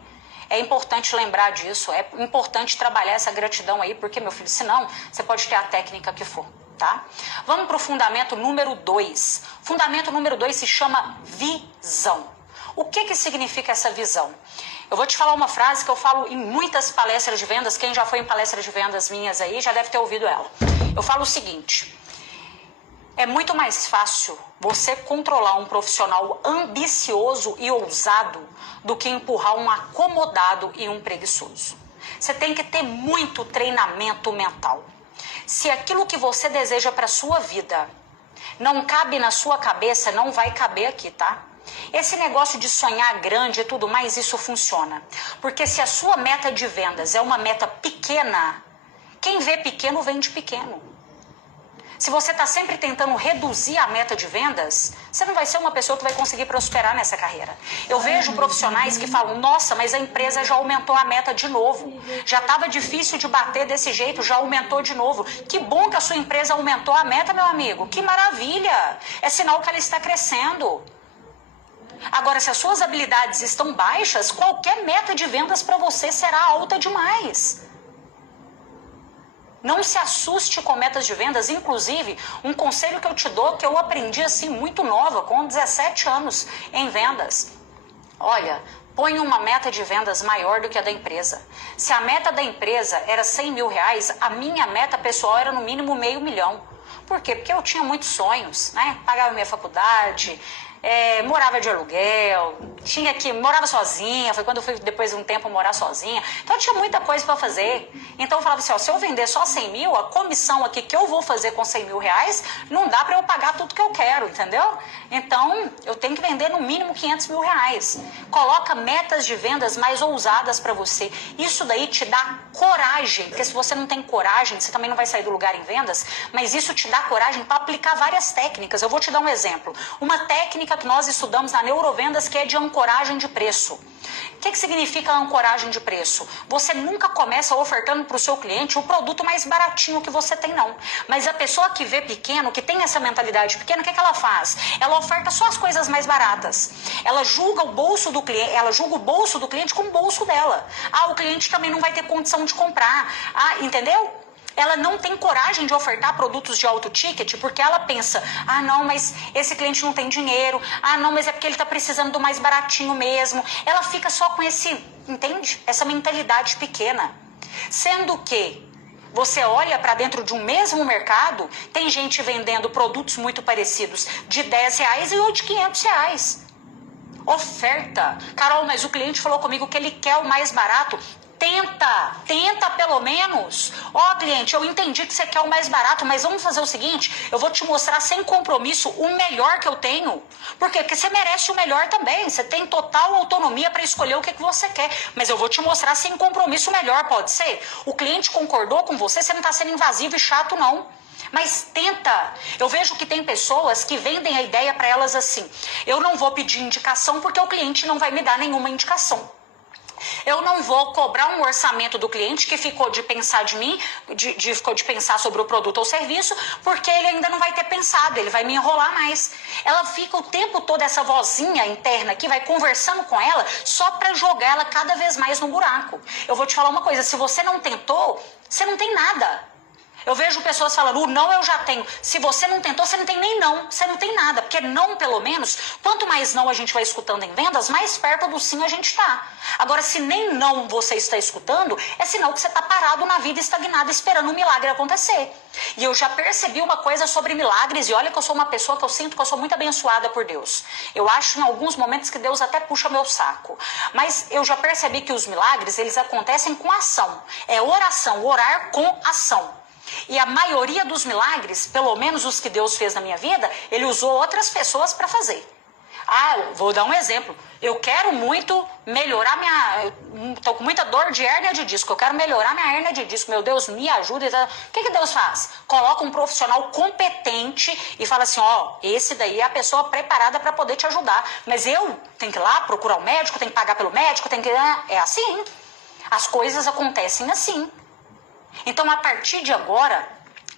É importante lembrar disso, é importante trabalhar essa gratidão aí, porque, meu filho, senão você pode ter a técnica que for, tá? Vamos para o fundamento número 2. Fundamento número 2 se chama visão. O que significa essa visão? Eu vou te falar uma frase que eu falo em muitas palestras de vendas. Quem já foi em palestras de vendas minhas aí já deve ter ouvido ela. Eu falo o seguinte: é muito mais fácil você controlar um profissional ambicioso e ousado do que empurrar um acomodado e um preguiçoso. Você tem que ter muito treinamento mental. Se aquilo que você deseja para a sua vida não cabe na sua cabeça, não vai caber aqui, tá? Esse negócio de sonhar grande e tudo mais, isso funciona. Porque se a sua meta de vendas é uma meta pequena, quem vê pequeno vende pequeno. Se você está sempre tentando reduzir a meta de vendas, você não vai ser uma pessoa que vai conseguir prosperar nessa carreira. Eu vejo profissionais que falam: nossa, mas a empresa já aumentou a meta de novo. Já estava difícil de bater desse jeito, já aumentou de novo. Que bom que a sua empresa aumentou a meta, meu amigo. Que maravilha. É sinal que ela está crescendo. Agora, se as suas habilidades estão baixas, qualquer meta de vendas para você será alta demais. Não se assuste com metas de vendas. Inclusive, um conselho que eu te dou, que eu aprendi assim muito nova, com 17 anos em vendas. Olha, põe uma meta de vendas maior do que a da empresa. Se a meta da empresa era 100 mil reais, a minha meta pessoal era no mínimo R$500 mil. Por quê? Porque eu tinha muitos sonhos, né? Pagava minha faculdade, morava de aluguel, morava sozinha, foi quando eu fui depois de um tempo morar sozinha, então eu tinha muita coisa para fazer. Então eu falava assim, ó, se eu vender só 100 mil, a comissão aqui que eu vou fazer com 100 mil reais, não dá para eu pagar tudo que eu quero, entendeu? Então eu tenho que vender no mínimo 500 mil reais. Coloca metas de vendas mais ousadas para você. Isso daí te dá coragem, porque se você não tem coragem, você também não vai sair do lugar em vendas, mas isso te dá coragem para aplicar várias técnicas. Eu vou te dar um exemplo. Uma técnica que nós estudamos na Neurovendas, que é de ancoragem de preço. O que significa ancoragem de preço? Você nunca começa ofertando para o seu cliente o produto mais baratinho que você tem, não. Mas a pessoa que vê pequeno, que tem essa mentalidade pequena, o que ela faz? Ela oferta só as coisas mais baratas. Ela julga o bolso do cliente, com o bolso dela. Ah, o cliente também não vai ter condição de comprar. Ah, entendeu? Ela não tem coragem de ofertar produtos de alto ticket porque ela pensa, ah não, mas esse cliente não tem dinheiro, ah não, mas é porque ele está precisando do mais baratinho mesmo. Ela fica só com entende? Essa mentalidade pequena. Sendo que você olha para dentro de um mesmo mercado, tem gente vendendo produtos muito parecidos de R$10 e ou de R$500. Oferta. Carol, mas o cliente falou comigo que ele quer o mais barato. Tenta pelo menos. Ó, cliente, eu entendi que você quer o mais barato, mas vamos fazer o seguinte, eu vou te mostrar sem compromisso o melhor que eu tenho. Por quê? Porque você merece o melhor também. Você tem total autonomia para escolher o que você quer, mas eu vou te mostrar sem compromisso o melhor, pode ser? O cliente concordou com você, você não está sendo invasivo e chato, não. Mas tenta. Eu vejo que tem pessoas que vendem a ideia para elas assim, eu não vou pedir indicação porque o cliente não vai me dar nenhuma indicação. Eu não vou cobrar um orçamento do cliente que ficou de pensar ficou de pensar sobre o produto ou serviço, porque ele ainda não vai ter pensado, ele vai me enrolar mais. Ela fica o tempo todo, essa vozinha interna aqui, vai conversando com ela só para jogar ela cada vez mais no buraco. Eu vou te falar uma coisa, se você não tentou, você não tem nada. Eu vejo pessoas falando, o não eu já tenho. Se você não tentou, você não tem nem não. Você não tem nada. Porque não, pelo menos, quanto mais não a gente vai escutando em vendas, mais perto do sim a gente está. Agora, se nem não você está escutando, é sinal que você está parado na vida, estagnado, esperando um milagre acontecer. E eu já percebi uma coisa sobre milagres, e olha que eu sou uma pessoa que eu sinto que eu sou muito abençoada por Deus. Eu acho em alguns momentos que Deus até puxa meu saco. Mas eu já percebi que os milagres, eles acontecem com ação. É oração, orar com ação. E a maioria dos milagres, pelo menos os que Deus fez na minha vida, ele usou outras pessoas para fazer. Ah, vou dar um exemplo. Eu quero muito melhorar estou com muita dor de hérnia de disco. Eu quero melhorar minha hérnia de disco. Meu Deus, me ajuda. O que Deus faz? Coloca um profissional competente e fala assim, ó, esse daí é a pessoa preparada para poder te ajudar. Mas eu tenho que ir lá procurar um médico, tenho que pagar pelo médico, tenho que... É assim. As coisas acontecem assim. Então, a partir de agora,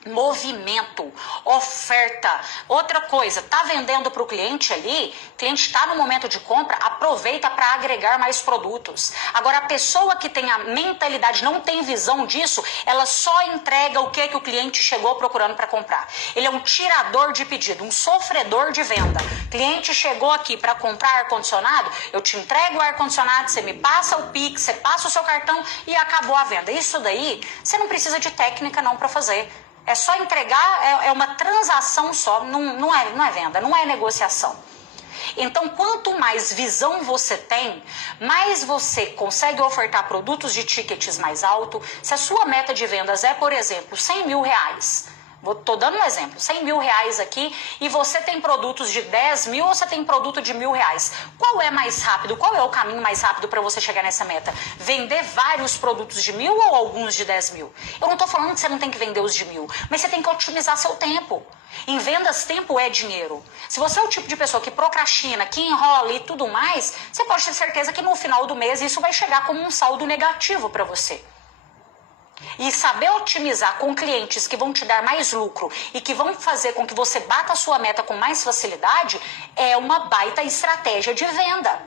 movimento, oferta. Outra coisa, tá vendendo para o cliente ali, o cliente está no momento de compra, aproveita para agregar mais produtos. Agora, a pessoa que tem a mentalidade, não tem visão disso, ela só entrega o que o cliente chegou procurando para comprar. Ele é um tirador de pedido, um sofredor de venda. Cliente chegou aqui para comprar ar-condicionado, eu te entrego o ar-condicionado, você me passa o Pix, você passa o seu cartão e acabou a venda. Isso daí, você não precisa de técnica não para fazer. É só entregar, é uma transação só, não é venda, não é negociação. Então, quanto mais visão você tem, mais você consegue ofertar produtos de tickets mais alto. Se a sua meta de vendas é, por exemplo, 100 mil reais, estou dando um exemplo, 100 mil reais aqui, e você tem produtos de 10 mil ou você tem produto de R$1.000. Qual é mais rápido? Qual é o caminho mais rápido para você chegar nessa meta? Vender vários produtos de 1.000 ou alguns de 10 mil? Eu não estou falando que você não tem que vender os de 1.000, mas você tem que otimizar seu tempo. Em vendas, tempo é dinheiro. Se você é o tipo de pessoa que procrastina, que enrola e tudo mais, você pode ter certeza que no final do mês isso vai chegar como um saldo negativo para você. E saber otimizar com clientes que vão te dar mais lucro e que vão fazer com que você bata a sua meta com mais facilidade é uma baita estratégia de venda.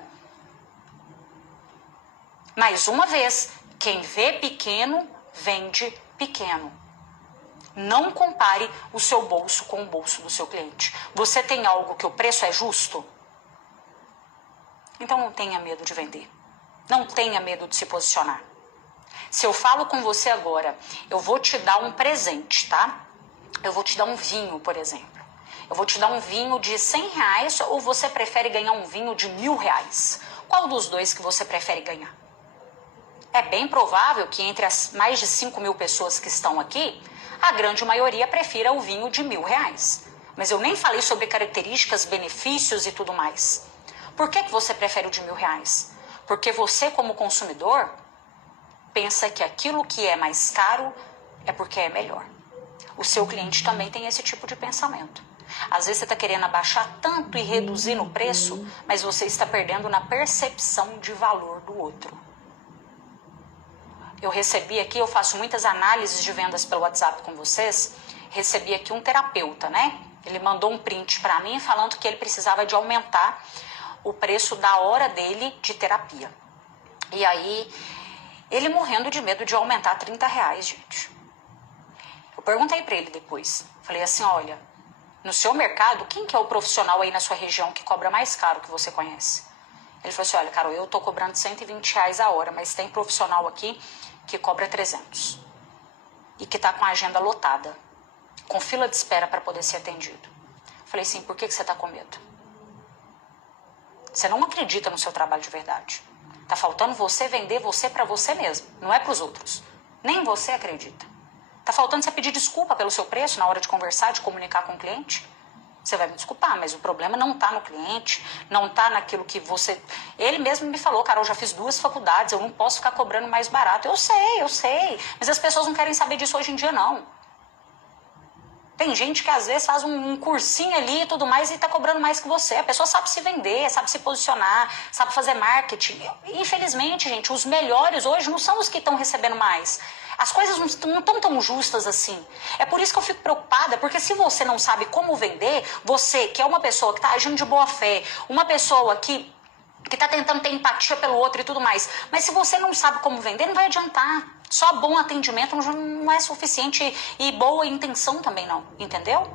Mais uma vez, quem vê pequeno, vende pequeno. Não compare o seu bolso com o bolso do seu cliente. Você tem algo que o preço é justo? Então não tenha medo de vender. Não tenha medo de se posicionar. Se eu falo com você agora, eu vou te dar um presente, tá? Eu vou te dar um vinho, por exemplo. Eu vou te dar um vinho de 100 reais ou você prefere ganhar um vinho de 1.000 reais? Qual dos dois que você prefere ganhar? É bem provável que entre as mais de 5 mil pessoas que estão aqui, a grande maioria prefira o vinho de 1.000 reais. Mas eu nem falei sobre características, benefícios e tudo mais. Por que você prefere o de 1.000 reais? Porque você, como consumidor, pensa que aquilo que é mais caro é porque é melhor. O seu cliente também tem esse tipo de pensamento. Às vezes você está querendo abaixar tanto e reduzir no preço, mas você está perdendo na percepção de valor do outro. Eu recebi aqui, eu faço muitas análises de vendas pelo WhatsApp com vocês, recebi aqui um terapeuta, né? Ele mandou um print para mim falando que ele precisava de aumentar o preço da hora dele de terapia. E aí, ele morrendo de medo de aumentar 30 reais, gente. Eu perguntei para ele depois, falei assim, olha, no seu mercado, quem que é o profissional aí na sua região que cobra mais caro que você conhece? Ele falou assim, olha, Carol, eu tô cobrando 120 reais a hora, mas tem profissional aqui que cobra 300. E que tá com a agenda lotada, com fila de espera para poder ser atendido. Falei assim, por que você tá com medo? Você não acredita no seu trabalho de verdade. Tá faltando você vender você para você mesmo, não é para os outros. Nem você acredita. Tá faltando você pedir desculpa pelo seu preço na hora de conversar, de comunicar com o cliente. Você vai me desculpar, mas o problema não tá no cliente, não tá naquilo que você... Ele mesmo me falou, Carol, eu já fiz 2 faculdades, eu não posso ficar cobrando mais barato. Eu sei, mas as pessoas não querem saber disso hoje em dia, não. Tem gente que às vezes faz um cursinho ali e tudo mais e tá cobrando mais que você. A pessoa sabe se vender, sabe se posicionar, sabe fazer marketing. Infelizmente, gente, os melhores hoje não são os que estão recebendo mais. As coisas não estão tão justas assim. É por isso que eu fico preocupada, porque se você não sabe como vender, você que é uma pessoa que está agindo de boa fé, uma pessoa que está tentando ter empatia pelo outro e tudo mais, mas se você não sabe como vender, não vai adiantar. Só bom atendimento não é suficiente e boa intenção também não, entendeu?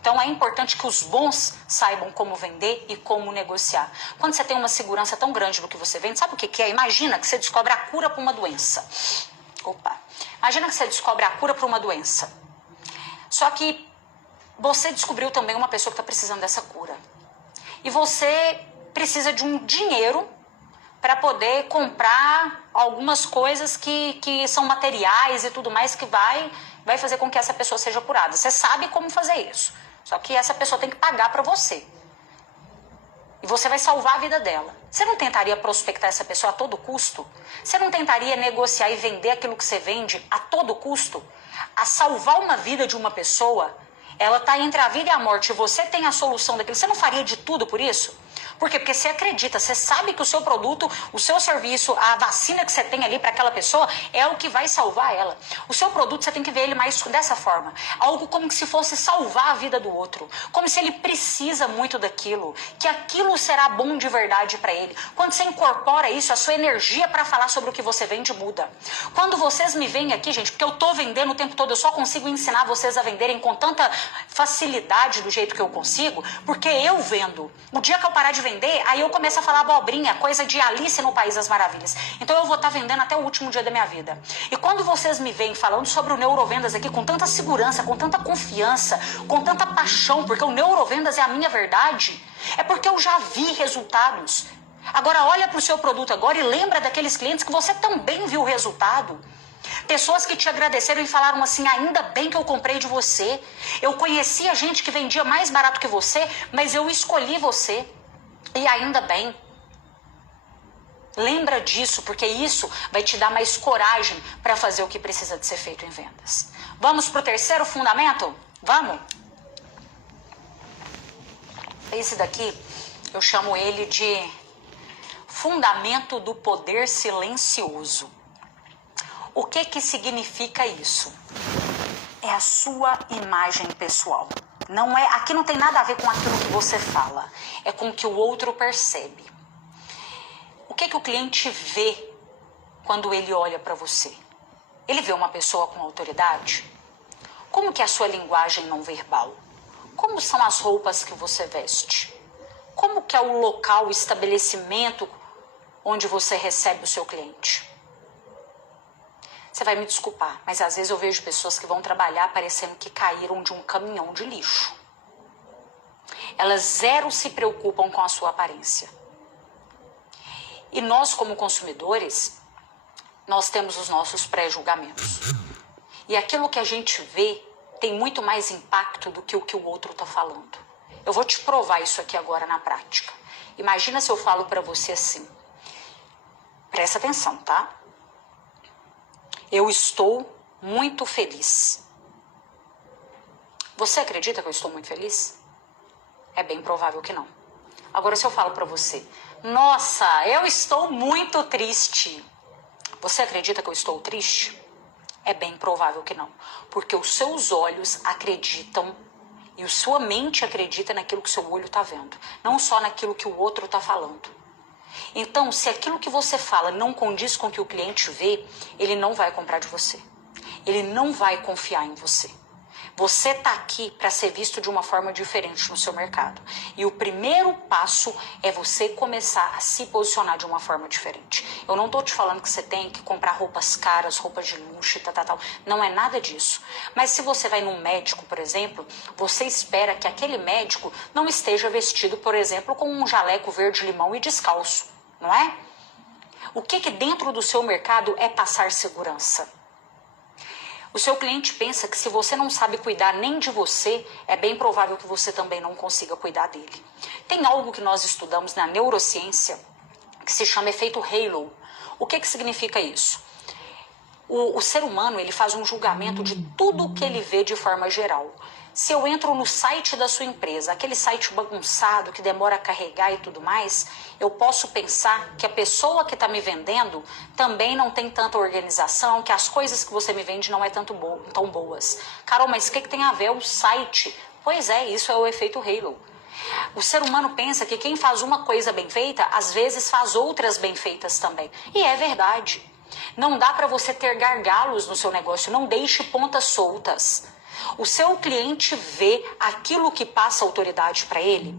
Então é importante que os bons saibam como vender e como negociar. Quando você tem uma segurança tão grande do que você vende, sabe o que é? Imagina que você descobre a cura para uma doença. Imagina que você descobre a cura para uma doença. Só que você descobriu também uma pessoa que está precisando dessa cura. E você precisa de um dinheiro para poder comprar algumas coisas que são materiais e tudo mais que vai fazer com que essa pessoa seja curada. Você sabe como fazer isso. Só que essa pessoa tem que pagar para você. E você vai salvar a vida dela. Você não tentaria prospectar essa pessoa a todo custo? Você não tentaria negociar e vender aquilo que você vende a todo custo? A salvar uma vida de uma pessoa, ela está entre a vida e a morte, e você tem a solução daquilo. Você não faria de tudo por isso? Por quê? Porque você acredita, você sabe que o seu produto, o seu serviço, a vacina que você tem ali para aquela pessoa é o que vai salvar ela. O seu produto, você tem que ver ele mais dessa forma. Algo como se fosse salvar a vida do outro. Como se ele precisa muito daquilo. Que aquilo será bom de verdade para ele. Quando você incorpora isso, a sua energia para falar sobre o que você vende muda. Quando vocês me veem aqui, gente, porque eu tô vendendo o tempo todo, eu só consigo ensinar vocês a venderem com tanta facilidade do jeito que eu consigo, porque eu vendo. O dia que eu parar de vender, aí eu começo a falar abobrinha, coisa de Alice no País das Maravilhas. Então eu vou estar vendendo até o último dia da minha vida. E quando vocês me veem falando sobre o Neurovendas aqui com tanta segurança, com tanta confiança, com tanta paixão, porque o Neurovendas é a minha verdade, é porque eu já vi resultados. Agora olha para o seu produto agora e lembra daqueles clientes que você também viu o resultado. Pessoas que te agradeceram e falaram assim, ainda bem que eu comprei de você. Eu conhecia gente que vendia mais barato que você, mas eu escolhi você. E ainda bem. Lembra disso, porque isso vai te dar mais coragem para fazer o que precisa de ser feito em vendas. Vamos para o terceiro fundamento? Vamos? Esse daqui, eu chamo ele de fundamento do poder silencioso. O que que significa isso? É a sua imagem pessoal. Não é, aqui não tem nada a ver com aquilo que você fala, é com o que o outro percebe. O que que o cliente vê quando ele olha para você? Ele vê uma pessoa com autoridade? Como que é a sua linguagem não verbal? Como são as roupas que você veste? Como que é o local, o estabelecimento onde você recebe o seu cliente? Você vai me desculpar, mas às vezes eu vejo pessoas que vão trabalhar parecendo que caíram de um caminhão de lixo. Elas zero se preocupam com a sua aparência. E nós, como consumidores, nós temos os nossos pré-julgamentos. E aquilo que a gente vê tem muito mais impacto do que o outro está falando. Eu vou te provar isso aqui agora na prática. Imagina se eu falo para você assim. Presta atenção, tá? Eu estou muito feliz. Você acredita que eu estou muito feliz? É bem provável que não. Agora, se eu falo para você, nossa, eu estou muito triste. Você acredita que eu estou triste? É bem provável que não. Porque os seus olhos acreditam e a sua mente acredita naquilo que o seu olho está vendo. Não só naquilo que o outro está falando. Então, se aquilo que você fala não condiz com o que o cliente vê, ele não vai comprar de você. Ele não vai confiar em você. Você está aqui para ser visto de uma forma diferente no seu mercado. E o primeiro passo é você começar a se posicionar de uma forma diferente. Eu não estou te falando que você tem que comprar roupas caras, roupas de luxo e tal. Não é nada disso. Mas se você vai num médico, por exemplo, você espera que aquele médico não esteja vestido, por exemplo, com um jaleco verde-limão e descalço, não é? O que dentro do seu mercado é passar segurança? O seu cliente pensa que se você não sabe cuidar nem de você, é bem provável que você também não consiga cuidar dele. Tem algo que nós estudamos na neurociência que se chama efeito halo. O que significa isso? O ser humano, ele faz um julgamento de tudo o que ele vê de forma geral. Se eu entro no site da sua empresa, aquele site bagunçado que demora a carregar e tudo mais, eu posso pensar que a pessoa que está me vendendo também não tem tanta organização, que as coisas que você me vende não é tão boas. Carol, mas o que tem a ver o site? Pois é, isso é o efeito halo. O ser humano pensa que quem faz uma coisa bem feita, às vezes faz outras bem feitas também. E é verdade. Não dá para você ter gargalos no seu negócio, não deixe pontas soltas. O seu cliente vê aquilo que passa autoridade para ele.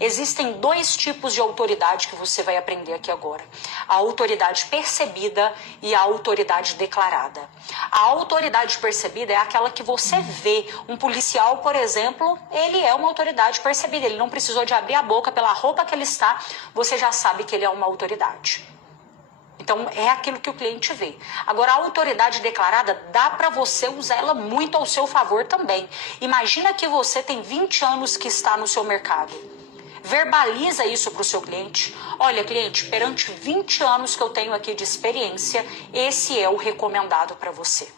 Existem dois tipos de autoridade que você vai aprender aqui agora. A autoridade percebida e a autoridade declarada. A autoridade percebida é aquela que você vê. Um policial, por exemplo, ele é uma autoridade percebida. Ele não precisou de abrir a boca, pela roupa que ele está, você já sabe que ele é uma autoridade. Então, é aquilo que o cliente vê. Agora, a autoridade declarada, dá para você usar ela muito ao seu favor também. Imagina que você tem 20 anos que está no seu mercado. Verbaliza isso para o seu cliente. Olha, cliente, perante 20 anos que eu tenho aqui de experiência, esse é o recomendado para você.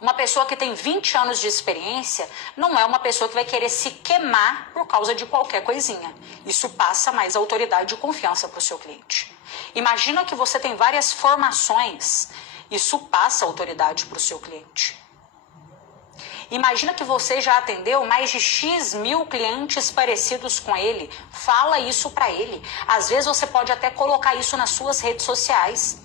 Uma pessoa que tem 20 anos de experiência não é uma pessoa que vai querer se queimar por causa de qualquer coisinha. Isso passa mais autoridade e confiança para o seu cliente. Imagina que você tem várias formações. Isso passa autoridade para o seu cliente. Imagina que você já atendeu mais de X mil clientes parecidos com ele. Fala isso para ele. Às vezes você pode até colocar isso nas suas redes sociais.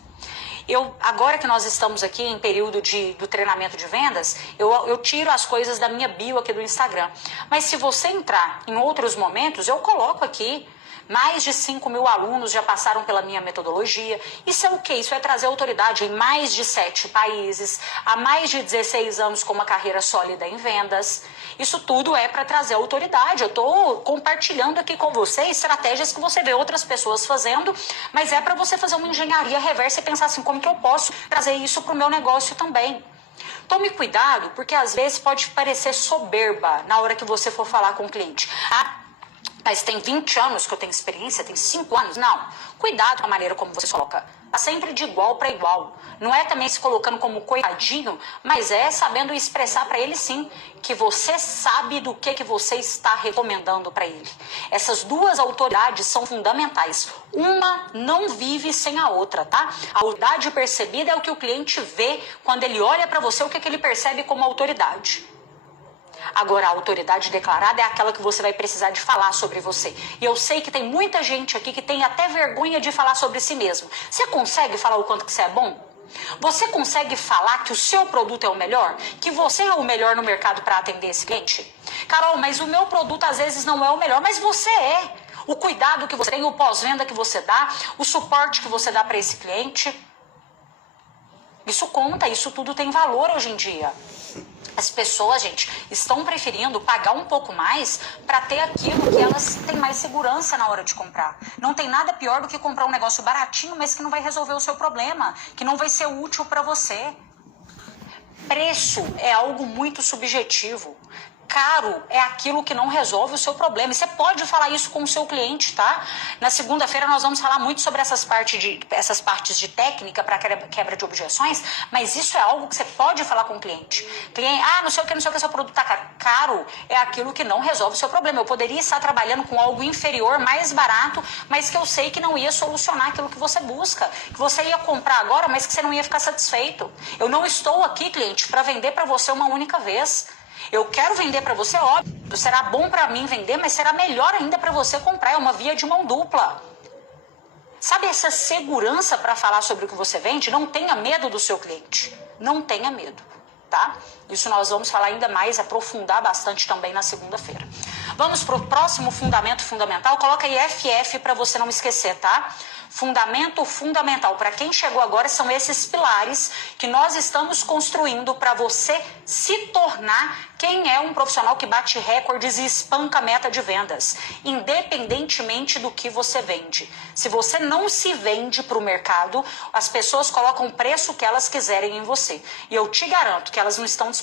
Agora que nós estamos aqui em período do treinamento de vendas, eu tiro as coisas da minha bio aqui do Instagram. Mas se você entrar em outros momentos, eu coloco aqui. Mais de 5 mil alunos já passaram pela minha metodologia. Isso é o quê? Isso é trazer autoridade em mais de 7 países, há mais de 16 anos com uma carreira sólida em vendas. Isso tudo é para trazer autoridade. Eu estou compartilhando aqui com você estratégias que você vê outras pessoas fazendo, mas é para você fazer uma engenharia reversa e pensar assim, como que eu posso trazer isso para o meu negócio também? Tome cuidado, porque às vezes pode parecer soberba na hora que você for falar com o cliente. Mas tem 20 anos que eu tenho experiência, tem 5 anos. Não. Cuidado com a maneira como você se coloca. Tá sempre de igual para igual. Não é também se colocando como coitadinho, mas é sabendo expressar para ele sim que você sabe do que você está recomendando para ele. Essas duas autoridades são fundamentais. Uma não vive sem a outra, tá? A autoridade percebida é o que o cliente vê quando ele olha para você, o que ele percebe como autoridade. Agora, a autoridade declarada é aquela que você vai precisar de falar sobre você. E eu sei que tem muita gente aqui que tem até vergonha de falar sobre si mesmo. Você consegue falar o quanto que você é bom? Você consegue falar que o seu produto é o melhor? Que você é o melhor no mercado para atender esse cliente? Carol, mas o meu produto às vezes não é o melhor, mas você é. O cuidado que você tem, o pós-venda que você dá, o suporte que você dá para esse cliente. Isso conta, isso tudo tem valor hoje em dia. As pessoas, gente, estão preferindo pagar um pouco mais para ter aquilo que elas têm mais segurança na hora de comprar. Não tem nada pior do que comprar um negócio baratinho, mas que não vai resolver o seu problema, que não vai ser útil para você. Preço é algo muito subjetivo. Caro é aquilo que não resolve o seu problema. E você pode falar isso com o seu cliente, tá? Na segunda-feira nós vamos falar muito sobre essas partes de técnica para quebra de objeções, mas isso é algo que você pode falar com o cliente. Não sei o que, seu produto tá caro. Caro é aquilo que não resolve o seu problema. Eu poderia estar trabalhando com algo inferior, mais barato, mas que eu sei que não ia solucionar aquilo que você busca. Que você ia comprar agora, mas que você não ia ficar satisfeito. Eu não estou aqui, cliente, para vender para você uma única vez. Eu quero vender para você, óbvio, será bom para mim vender, mas será melhor ainda para você comprar, é uma via de mão dupla. Sabe essa segurança para falar sobre o que você vende? Não tenha medo do seu cliente, não tenha medo, tá? Isso nós vamos falar ainda mais, aprofundar bastante também na segunda-feira. Vamos para o próximo fundamento fundamental, coloca aí FF para você não esquecer, tá? Fundamento fundamental. Para quem chegou agora, são esses pilares que nós estamos construindo para você se tornar quem é um profissional que bate recordes e espanca a meta de vendas, independentemente do que você vende. Se você não se vende para o mercado, as pessoas colocam o preço que elas quiserem em você. E eu te garanto que elas não estão dispostas